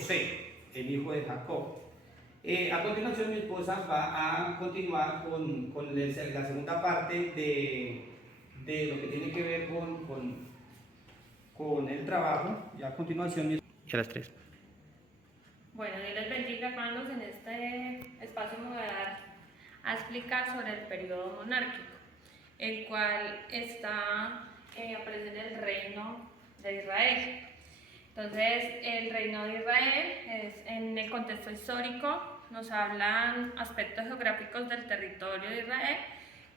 José, el hijo de Jacob. A continuación mi esposa va a continuar con la segunda parte de lo que tiene que ver con el trabajo. Y a continuación y a las 3. Bueno, Dios les bendiga, hermanos. En este espacio me voy a dar a explicar sobre el periodo monárquico, el cual aparece en el reino de Israel. Entonces, el reino de Israel, en el contexto histórico, nos hablan aspectos geográficos del territorio de Israel,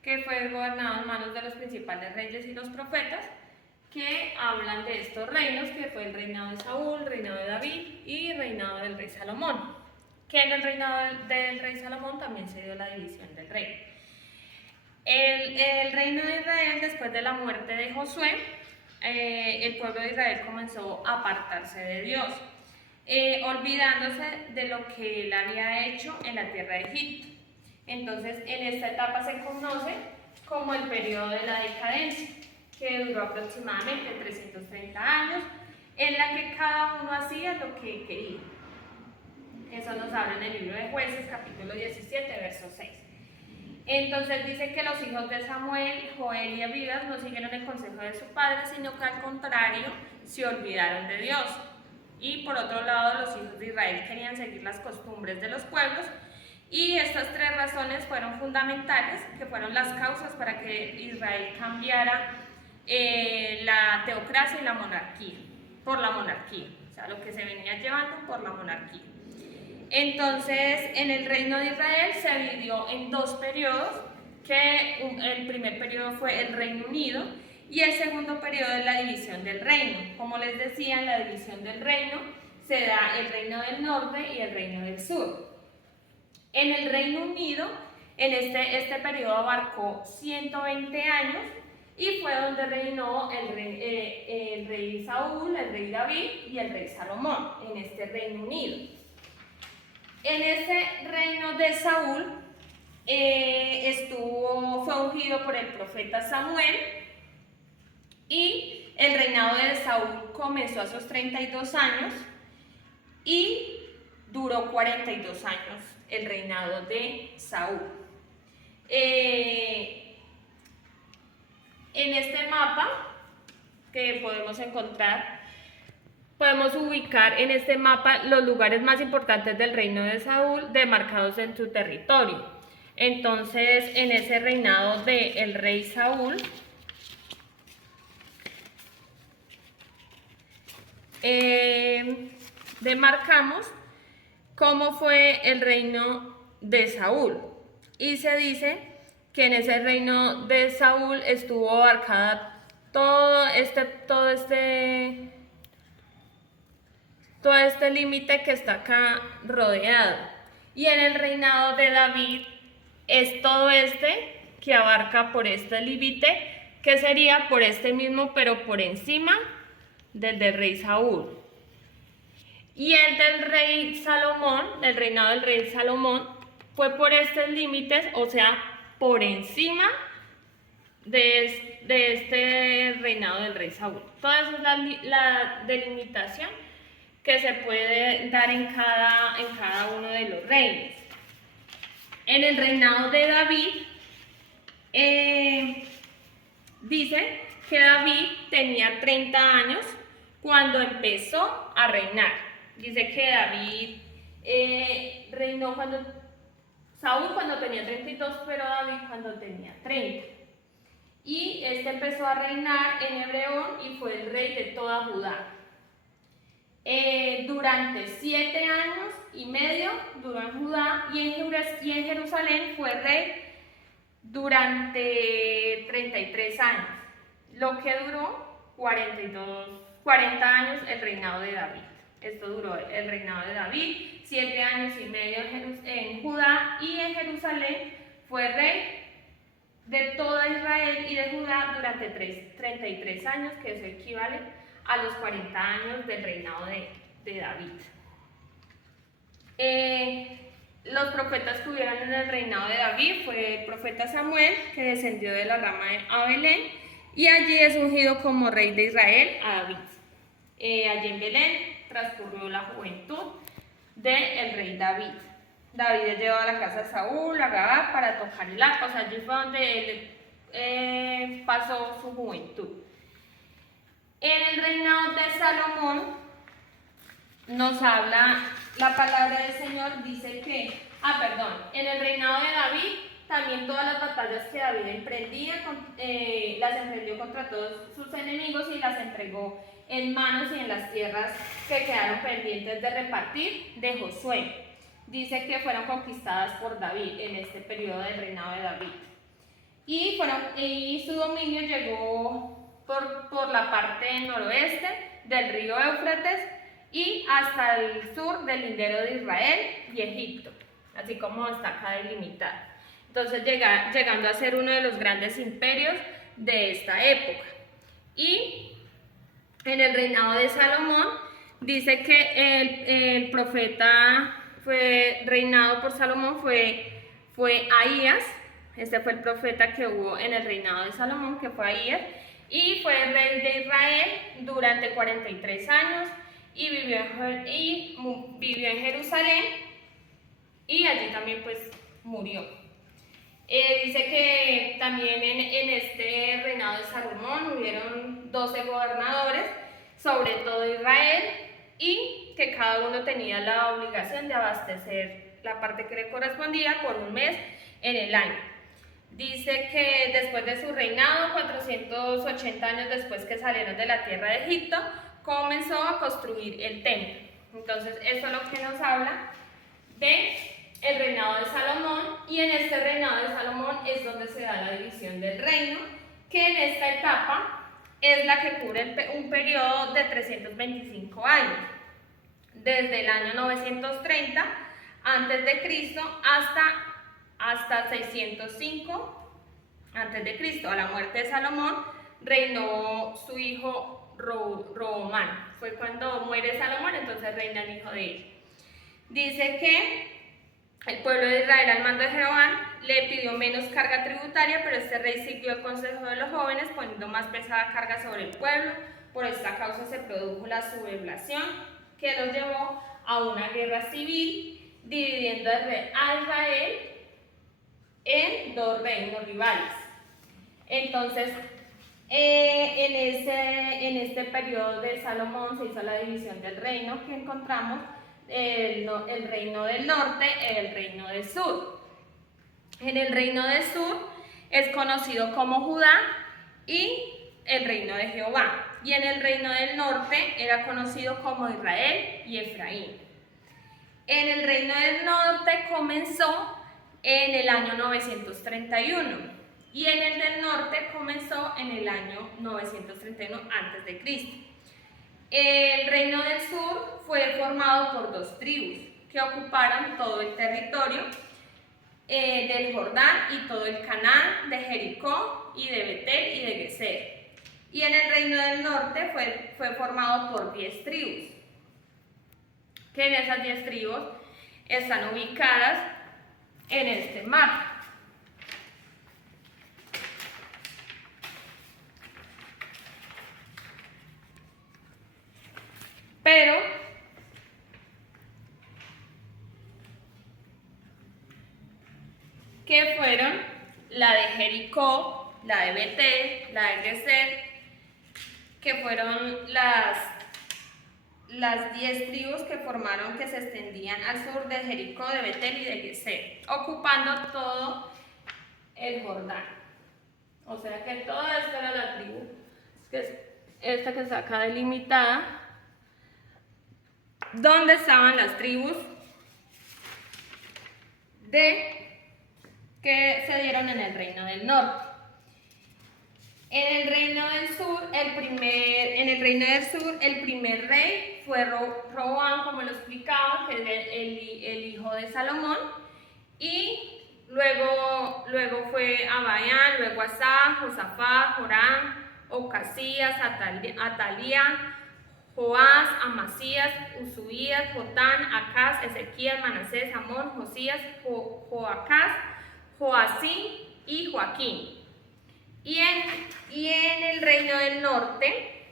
que fue gobernado en manos de los principales reyes y los profetas, que hablan de estos reinos, que fue el reinado de Saúl, reinado de David y reinado del rey Salomón, que en el reinado del rey Salomón también se dio la división del reino. El reino de Israel, después de la muerte de Josué, el pueblo de Israel comenzó a apartarse de Dios, olvidándose de lo que él había hecho en la tierra de Egipto. Entonces, en esta etapa se conoce como el periodo de la decadencia, que duró aproximadamente 330 años, en la que cada uno hacía lo que quería. Eso nos habla en el libro de Jueces, capítulo 17, verso 6. Entonces dice que los hijos de Samuel, Joel y Abías no siguieron el consejo de su padre, sino que al contrario se olvidaron de Dios. Y por otro lado, los hijos de Israel querían seguir las costumbres de los pueblos, y estas tres razones fueron fundamentales, que fueron las causas para que Israel cambiara la teocracia y la monarquía, por la monarquía, o sea, lo que se venía llevando por la monarquía. Entonces, en el reino de Israel se dividió en dos periodos, que el primer periodo fue el Reino Unido y el segundo periodo es la división del reino. Como les decía, en la división del reino se da el reino del norte y el reino del sur. En el Reino Unido, este periodo abarcó 120 años y fue donde reinó el rey Saúl, el rey David y el rey Salomón, en este Reino Unido. En ese reino de Saúl fue ungido por el profeta Samuel, y el reinado de Saúl comenzó a sus 32 años y duró 42 años el reinado de Saúl. En este mapa que podemos encontrar, podemos ubicar en este mapa los lugares más importantes del reino de Saúl demarcados en su territorio. Entonces, en ese reinado del rey Saúl, demarcamos cómo fue el reino de Saúl. Y se dice que en ese reino de Saúl estuvo abarcada todo este límite que está acá rodeado. Y en el reinado de David es todo que abarca por este límite, que sería por este mismo, pero por encima del rey Saúl. Y el del rey Salomón, el reinado del rey Salomón, fue por estos límites, o sea, por encima de este reinado del rey Saúl. Toda esa es la delimitación que se puede dar en cada uno de los reinos. En el reinado de David, dice que David tenía 30 años cuando empezó a reinar. Dice que David reinó Saúl cuando tenía 32, pero David cuando tenía 30. Y empezó a reinar en Hebreón y fue el rey de toda Judá. Durante 7 años y medio duró en Judá, y en Jerusalén fue rey durante 33 años, lo que duró 40 años el reinado de David. Esto duró el reinado de David, 7 años y medio en Judá, y en Jerusalén fue rey de toda Israel y de Judá durante 33 años, que eso equivale a los 40 años del reinado de David. Los profetas que hubieron en el reinado de David fue el profeta Samuel, que descendió de la rama de Belén, y allí es ungido como rey de Israel a David. Allí en Belén transcurrió la juventud del rey David. David es llevado a la casa de Saúl, a Gabá, para tocar el arpa. O sea, allí fue donde él pasó su juventud. En el reinado de Salomón nos habla la palabra del Señor, dice que, en el reinado de David, también todas las batallas que David emprendía, las emprendió contra todos sus enemigos y las entregó en manos y en las tierras que quedaron pendientes de repartir de Josué. Dice que fueron conquistadas por David en este periodo del reinado de David. Y su dominio llegó por la parte noroeste del río Éufrates y hasta el sur del lindero de Israel y Egipto, así como está acá delimitado. Entonces llegando a ser uno de los grandes imperios de esta época. Y en el reinado de Salomón dice que el profeta reinado por Salomón fue Ahías. Este fue el profeta que hubo en el reinado de Salomón, que fue Ahías, y fue rey de Israel durante 43 años y vivió en Jerusalén, y allí también pues murió. Dice que también en este reinado de Salomón hubieron 12 gobernadores sobre todo Israel, y que cada uno tenía la obligación de abastecer la parte que le correspondía por un mes en el año. Dice que después de su reinado, 480 años después que salieron de la tierra de Egipto, comenzó a construir el templo. Entonces, eso es lo que nos habla de el reinado de Salomón, y en este reinado de Salomón es donde se da la división del reino, que en esta etapa es la que cubre un periodo de 325 años, desde el año 930 a.C. hasta 605 a.C. A la muerte de Salomón reinó su hijo Roboam. Fue cuando muere Salomón, entonces reina el hijo de él. Dice que el pueblo de Israel, al mando de Jeroboam, le pidió menos carga tributaria, pero este rey siguió el consejo de los jóvenes, poniendo más pesada carga sobre el pueblo. Por esta causa se produjo la sublevación, que los llevó a una guerra civil, dividiendo a Israel en dos reinos rivales. Entonces, en este periodo de Salomón se hizo la división del reino, que encontramos el reino del norte y el reino del sur. En el reino del sur es conocido como Judá y el reino de Jehová, y en el reino del norte era conocido como Israel y Efraín. En el reino del norte comenzó en el año 931 y en el del norte comenzó en el año 931 a.C. El reino del sur fue formado por dos tribus que ocuparon todo el territorio del Jordán y todo el Canaán, de Jericó y de Betel y de Geser. Y en el reino del norte fue formado por 10 tribus, que en esas 10 tribus están ubicadas en este mapa. Pero que fueron la de Jericó, la de Betel, la de Geser, que fueron las 10 tribus que formaron, que se extendían al sur de Jericó, de Betel y de Geser, ocupando todo el Jordán. O sea que toda esta era la tribu, que es esta que está acá delimitada, donde estaban las tribus que se dieron en el reino del norte. En el reino del sur, el primer rey fue Roboam, como lo explicaba, que es el hijo de Salomón, y luego fue Abaián, luego Asa, Josafat, Joram, Ocasías, Atalía, Joás, Amasías, Usuías, Jotán, Acaz, Ezequiel, Manasés, Amón, Josías, Joacás, Joacim y Joaquín. Y en el reino del norte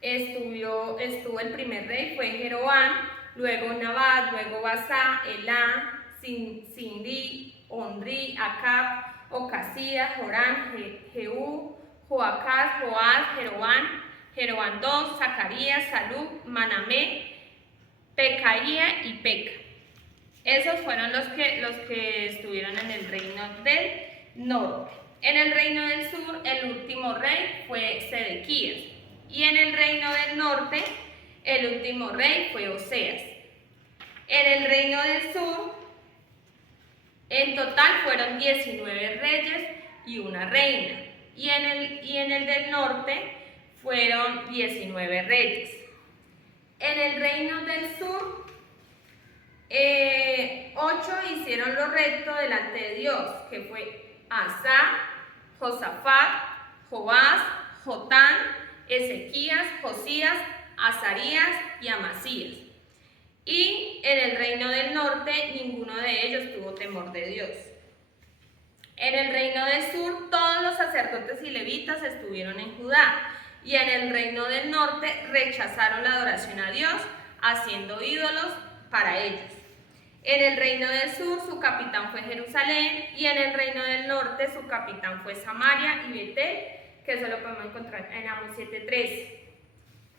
estuvo el primer rey, fue Jeroboam, luego Nabat, luego Basá, Elá, Sinri, Onri, Acab, Ocasías, Jorán, Jehú, Joacás, Joás, Jeroán 2, Zacarías, Salú, Manamé, Pecaía y Peca. Esos fueron los que estuvieron en el reino del norte. En el reino del sur, el último rey fue Sedequías. Y en el reino del norte, el último rey fue Oseas. En el reino del sur, en total fueron 19 reyes y una reina. Y en el del norte fueron 19 reyes. En el reino del sur, 8 hicieron lo recto delante de Dios, que fue Asá, Josafat, Joás, Jotán, Ezequías, Josías, Azarías y Amasías. Y en el reino del norte ninguno de ellos tuvo temor de Dios. En el reino del sur todos los sacerdotes y levitas estuvieron en Judá, y en el reino del norte rechazaron la adoración a Dios, haciendo ídolos para ellos. En el reino del sur su capitán fue Jerusalén, y en el reino del norte su capitán fue Samaria y Betel, que eso lo podemos encontrar en Amos 7:3.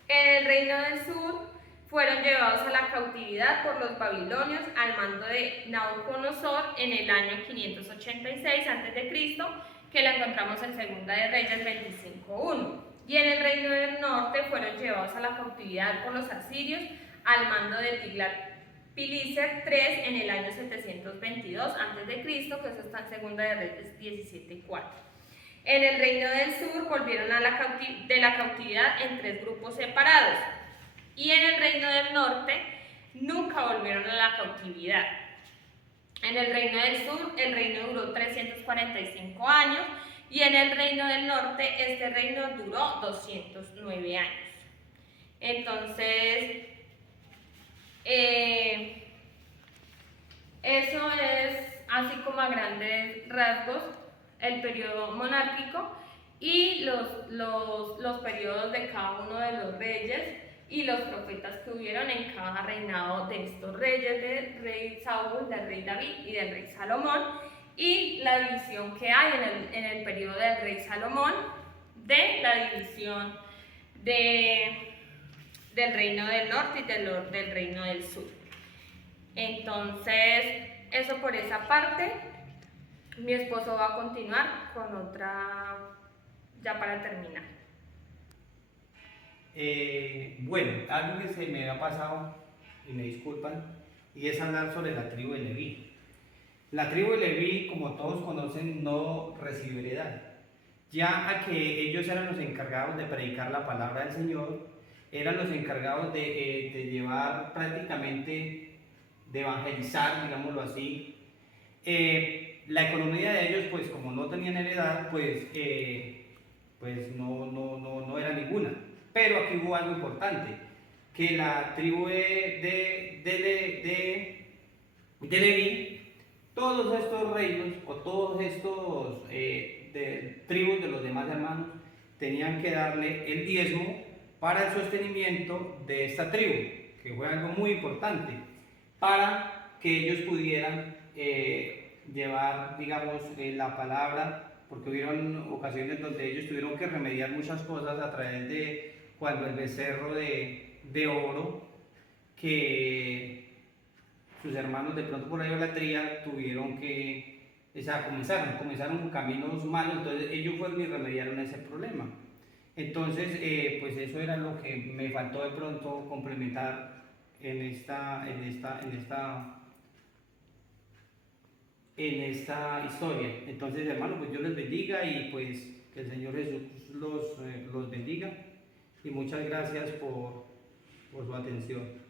En el reino del sur fueron llevados a la cautividad por los babilonios al mando de Nabucodonosor en el año 586 a.C., que la encontramos en Segunda de Reyes 25:1. Y en el reino del norte fueron llevados a la cautividad por los asirios al mando de Tiglat-Pileser III en el año 722 a.C., que eso está en Segunda de Reyes 17:4. En el reino del sur volvieron de la cautividad en 3 grupos separados. Y en el reino del norte nunca volvieron a la cautividad. En el reino del sur el reino duró 345 años, y en el reino del norte este reino duró 209 años. Entonces, eso es así como a grandes rasgos el periodo monárquico y los periodos de cada uno de los reyes y los profetas que hubieron en cada reinado de estos reyes, del rey Saúl, del rey David y del rey Salomón, y la división que hay en el periodo del rey Salomón, de la división del reino del norte y del reino del sur. Entonces, eso por esa parte. Mi esposo va a continuar con otra, ya para terminar. Bueno, algo que se me ha pasado, y me disculpan, y es hablar sobre la tribu de Leví. La tribu de Leví, como todos conocen, no recibe heredad, ya a que ellos eran los encargados de predicar la palabra del Señor, eran los encargados de llevar prácticamente, de evangelizar, digámoslo así. La economía de ellos, pues como no tenían heredad, pues no era ninguna. Pero aquí hubo algo importante, que la tribu de Leví, todos estos reinos o todos estos tribus de los demás hermanos tenían que darle el diezmo para el sostenimiento de esta tribu, que fue algo muy importante, para que ellos pudieran llevar, digamos, la palabra, porque hubieron ocasiones donde ellos tuvieron que remediar muchas cosas a través de cuando el becerro de oro, que sus hermanos de pronto por la idolatría tuvieron que, o sea, comenzaron caminos malos, entonces ellos fueron y remediaron ese problema. Entonces, pues eso era lo que me faltó de pronto complementar en esta historia. Entonces, hermano, pues Dios les bendiga y pues que el Señor Jesús los bendiga, y muchas gracias por su atención.